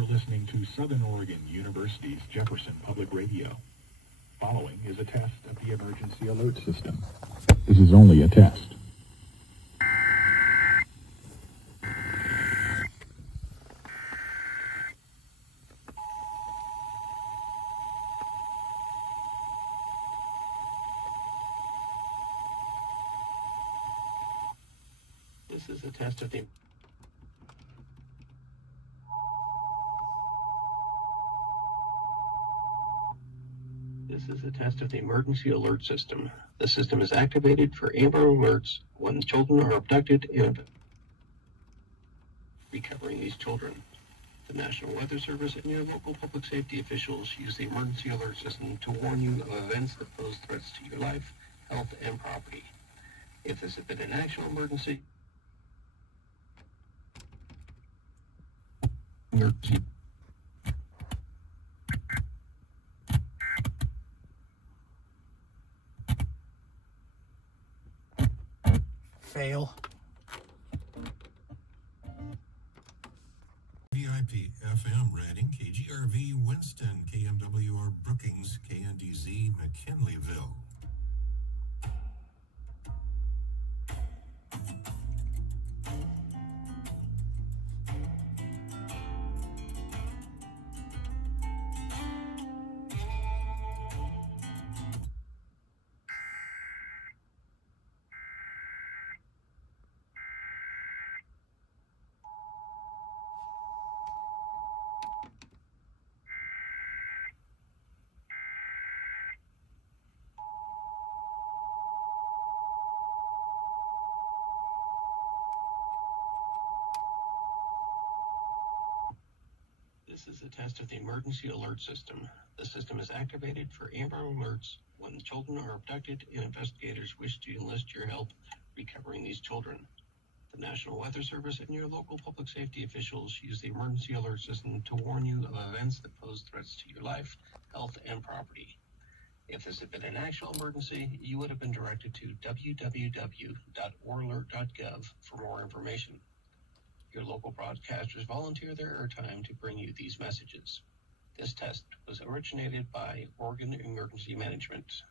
You're listening to Southern Oregon University's Jefferson Public Radio. Following is a test of the emergency alert system. This is only a test. This is a test of the emergency alert system. The system is activated for Amber Alerts when children are abducted and recovering these children. The National Weather Service and your local public safety officials use the emergency alert system to warn you of events that pose threats to your life, health, and property. If this has been an actual emergency, Fail. VIP FM Reading, KGRV Winston, KMWR Brookings, KNDZ McKinleyville. This is a test of the emergency alert system. The system is activated for Amber Alerts when children are abducted and investigators wish to enlist your help recovering these children. The National Weather Service and your local public safety officials use the emergency alert system to warn you of events that pose threats to your life, health, and property. If this had been an actual emergency, you would have been directed to www.oralert.gov for more information. Your local broadcasters volunteer their airtime to bring you these messages. This test was originated by Oregon Emergency Management.